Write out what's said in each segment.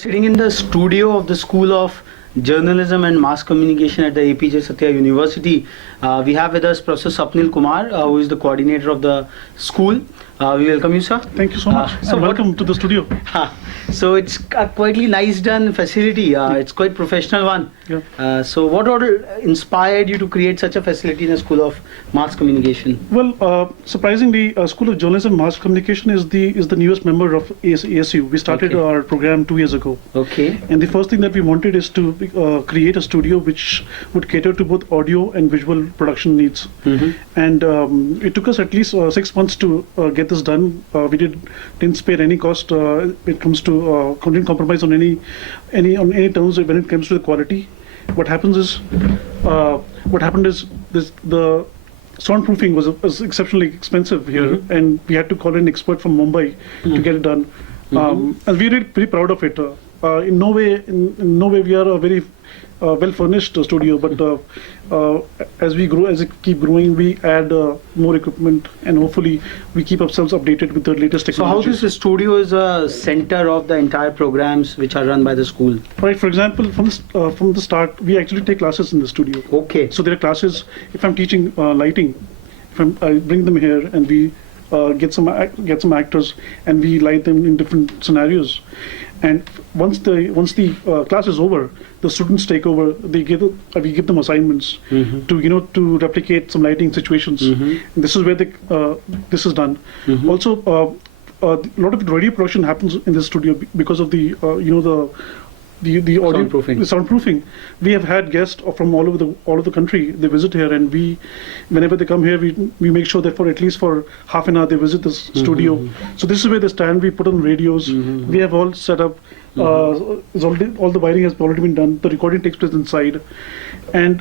Sitting in the studio of the School of Journalism and Mass Communication at the APJ Satya University, we have with us Professor Sapnil Kumar, who is the coordinator of the school. We welcome you, sir. Thank you so much. Welcome to the studio. So it's a quite nice done facility. It's quite professional one. Yeah. So what inspired you to create such a facility in the School of Mass Communication? Well, surprisingly, School of Journalism and Mass Communication is the newest member of ASU. We started our program 2 years ago. Okay. And the first thing that we wanted is to create a studio which would cater to both audio and visual production needs. And it took us at least 6 months to get this done. We didn't spare any cost. It comes to didn't compromise on any terms when it comes to the quality. What happened is the soundproofing was exceptionally expensive here, and we had to call in an expert from Mumbai to get it done. And we're really pretty proud of it. In no way we are a very well furnished studio, but as we keep growing, we add more equipment, and hopefully we keep ourselves updated with the latest technology. So how this studio is a center of the entire programs which are run by the school? Right. For example, from the start, we actually take classes in the studio. Okay. So there are classes. If I'm teaching lighting, I bring them here and we get some actors and we light them in different scenarios. And once the class is over, the students take over. We give them assignments to replicate some lighting situations. And this is where this is done. Also, a lot of radio production happens in this studio because of the the audio soundproofing. We have had guests from all over the country. They visit here, and whenever they come here, we make sure that for at least half an hour they visit this studio. So this is where they stand. We put on radios. We have all set up. All the wiring has already been done. The recording takes place inside, and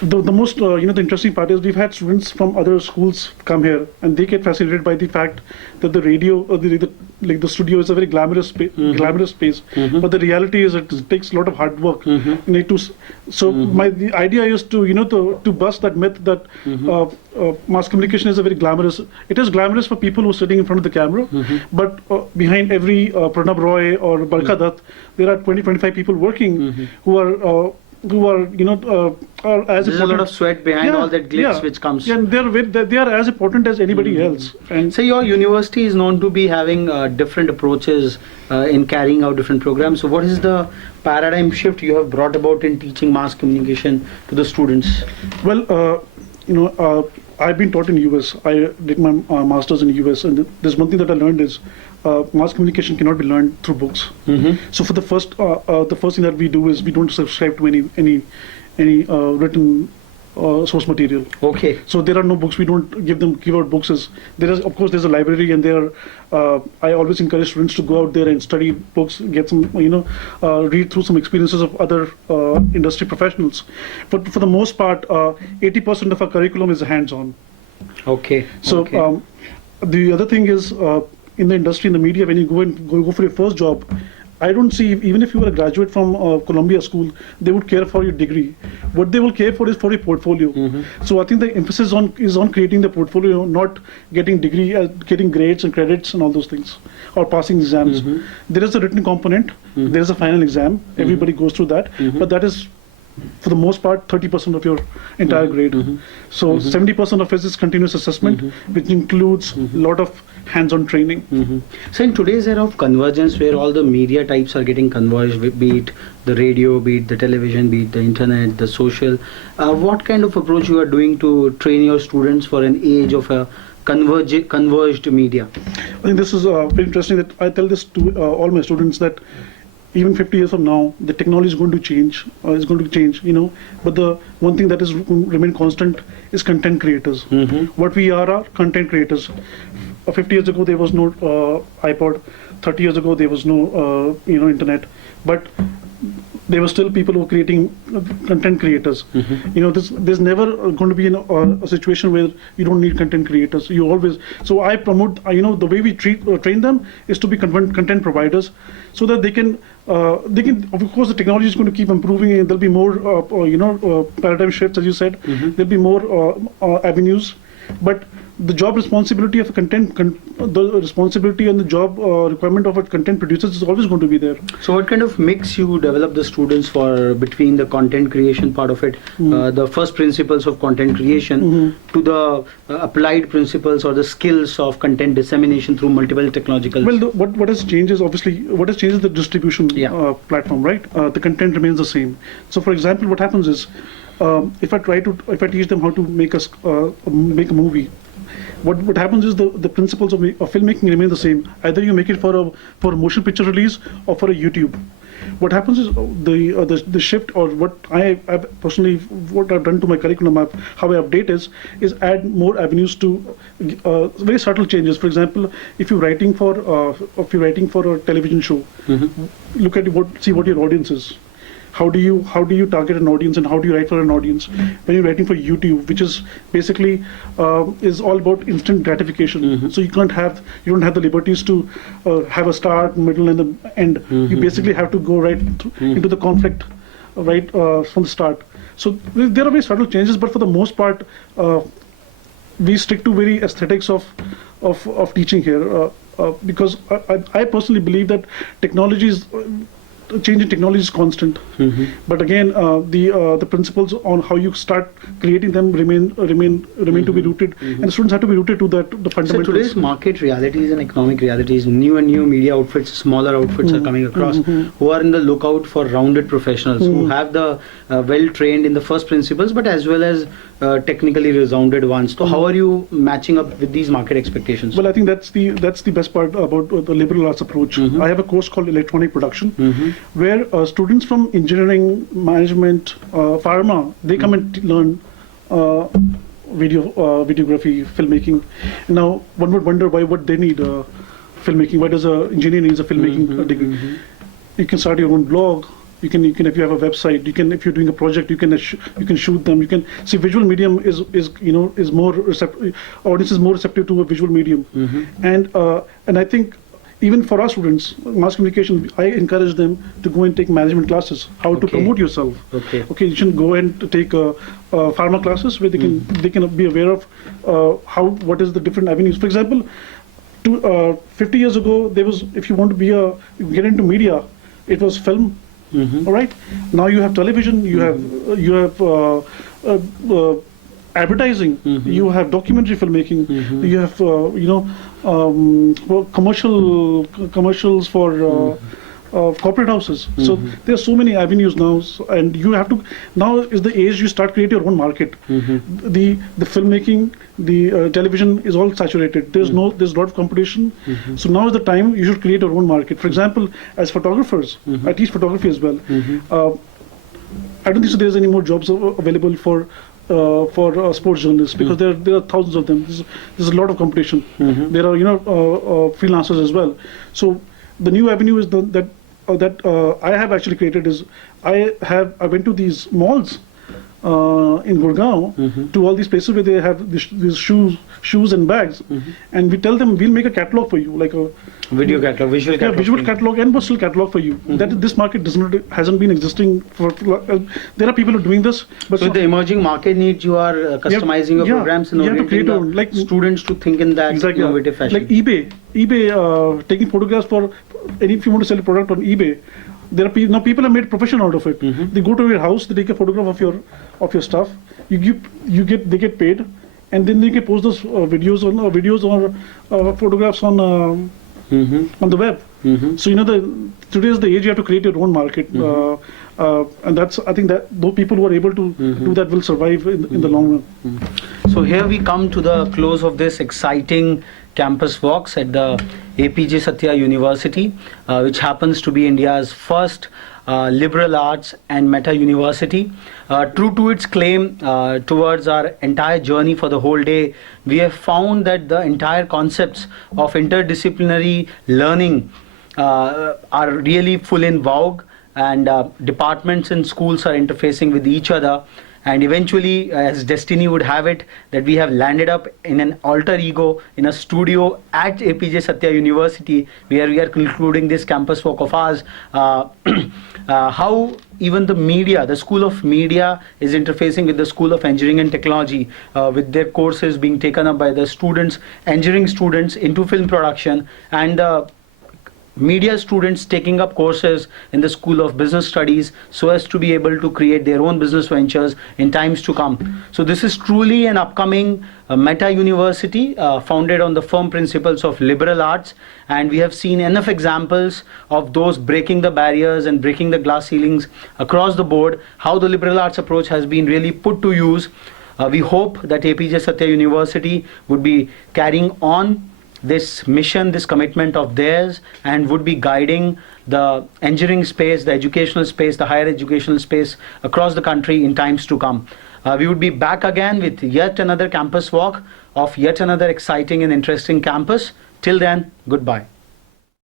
the most the interesting part is we've had students from other schools come here, and they get fascinated by the fact that the radio, the studio is a very glamorous space. But the reality is it takes a lot of hard work. You need to. So the idea is to bust that myth that mass communication is a very glamorous. It is glamorous for people who are sitting in front of the camera, but behind every Pranab Roy or Barkha Dutt, there are 20-25 people working who are as There's important. a lot of sweat behind all that glitz which comes. Yeah, they are as important as anybody else. And so your university is known to be having different approaches in carrying out different programs. So what is the paradigm shift you have brought about in teaching mass communication to the students? Well, I've been taught in US. I did my master's in US, and there's one thing that I learned is mass communication cannot be learned through books. So for the first thing that we do is we don't subscribe to any written source material. Okay. So there are no books. We don't give out books. Of course there's a library, and I always encourage students to go out there and study books, get some read through some experiences of other industry professionals. But for the most part, 80% of our curriculum is hands-on. Okay. So the other thing is in the industry, in the media, when you go for your first job, I don't see, even if you were a graduate from Columbia School, they would care for your degree. What they will care for is for your portfolio. So I think the emphasis is on creating the portfolio, not getting getting grades and credits and all those things, or passing exams. There is a written component. There is a final exam. Everybody goes through that, but that is, for the most part, 30% of your entire grade. So 70% of it is continuous assessment, which includes a lot of hands-on training. So in today's era of convergence, where all the media types are getting converged, be it the radio, be it the television, be it the internet, the social, what kind of approach you are doing to train your students for an age of a converged media? I think this is very interesting. That I tell this to all my students that even 50 years from now, the technology is going to change. But the one thing that is remain constant is content creators. What we are content creators. 50 years ago, there was no iPod. 30 years ago, there was no internet. But there were still people who were creating content creators. There's never going to be a situation where you don't need content creators. You always. So I promote. The way we train them is to be content providers, so that they can. Of course, the technology is going to keep improving, and there'll be more. Paradigm shifts, as you said. There'll be more avenues. but the job responsibility of a the responsibility and the job requirement of a content producer is always going to be there. So what kind of mix you develop the students for between the content creation part of it, the first principles of content creation, to the applied principles or the skills of content dissemination through multiple technological? Well, what has changed is obviously the distribution platform, right? The content remains the same. So, for example, what happens is if I teach them how to make a movie. What happens is the principles of filmmaking remain the same. Either you make it for a motion picture release or for a YouTube. What happens is the shift, or what I've done to my curriculum, how I update is add more avenues to very subtle changes. For example, if you're writing for a television show, look at see what your audience is. How do you target an audience, and how do you write for an audience? When you're writing for YouTube, which is basically is all about instant gratification, so you don't have the liberties to have a start, middle, and the end. You basically have to go right into the conflict, right from the start. So there are very subtle changes, but for the most part, we stick to very aesthetics of teaching here, because I personally believe that change in technology is constant, but again, the principles on how you start creating them remain to be rooted, and students have to be rooted to the fundamentals. So today's market realities and economic realities, new media outfits, smaller outfits are coming across, who are in the lookout for rounded professionals who have the well trained in the first principles, but as well as technically resounded ones. So how are you matching up with these market expectations? Well, I think that's the best part about the liberal arts approach. I have a course called electronic production, where students from engineering, management, pharma, they come and learn videography, filmmaking. Now, one would wonder what they need filmmaking. Why does an engineer needs a filmmaking degree? You can start your own blog. You can if you have a website, if you're doing a project, you can shoot them. You can see visual medium is more receptive. Audience is more receptive to a visual medium, and I think even for our students, mass communication, I encourage them to go and take management classes, how to promote yourself. Okay, you should go and take pharma classes where they can be aware of what is the different avenues. For example, 50 years ago, there was, if you want to get into media, it was film. All right. Now you have television. You have advertising. You have documentary filmmaking. You have commercials for corporate houses. So there are so many avenues now, and you have to. Now is the age you start create your own market. The filmmaking, the television is all saturated. There's a lot of competition. So now is the time you should create your own market. For example, as photographers, I teach photography as well. I don't think so there's any more jobs available for sports journalists, because there are thousands of them. There's a lot of competition. There are freelancers as well. So the new avenue is that I have actually created is I went to these malls in Gurgaon, to all these places where they have these shoes and bags, and we tell them we'll make a catalog for you, like a visual catalog and virtual catalog for you. That this market hasn't been existing for. There are people who are doing this, but so the emerging market needs, you are customizing your programs and orienting the students to think in that innovative fashion. Like eBay, taking photographs for if you want to sell a product on eBay. There are now people have made profession out of it. They go to your house, they take a photograph of your stuff. They get paid, and then they can post those videos or photographs on the web. So today is the age you have to create your own market, and I think that those people who are able to do that will survive in the long run. So here we come to the close of this exciting campus walks at the APJ Satya University, which happens to be India's first liberal arts and meta university. True to its claim towards our entire journey for the whole day, we have found that the entire concepts of interdisciplinary learning are really full in vogue, and departments and schools are interfacing with each other. and eventually, as destiny would have it, that we have landed up in an alter ego in a studio at APJ Satya University, where we are concluding this campus walk of ours. How even the media, the School of Media, is interfacing with the School of Engineering and Technology, with their courses being taken up by the students, engineering students into film production, and media students taking up courses in the School of Business Studies so as to be able to create their own business ventures in times to come. So this is truly an upcoming meta university founded on the firm principles of liberal arts, and we have seen enough examples of those breaking the barriers and breaking the glass ceilings across the board, how the liberal arts approach has been really put to use. We hope that APJ Satya University would be carrying on this mission, this commitment of theirs, and would be guiding the engineering space, the educational space, the higher educational space across the country in times to come. We would be back again with yet another campus walk of yet another exciting and interesting campus. Till then, goodbye.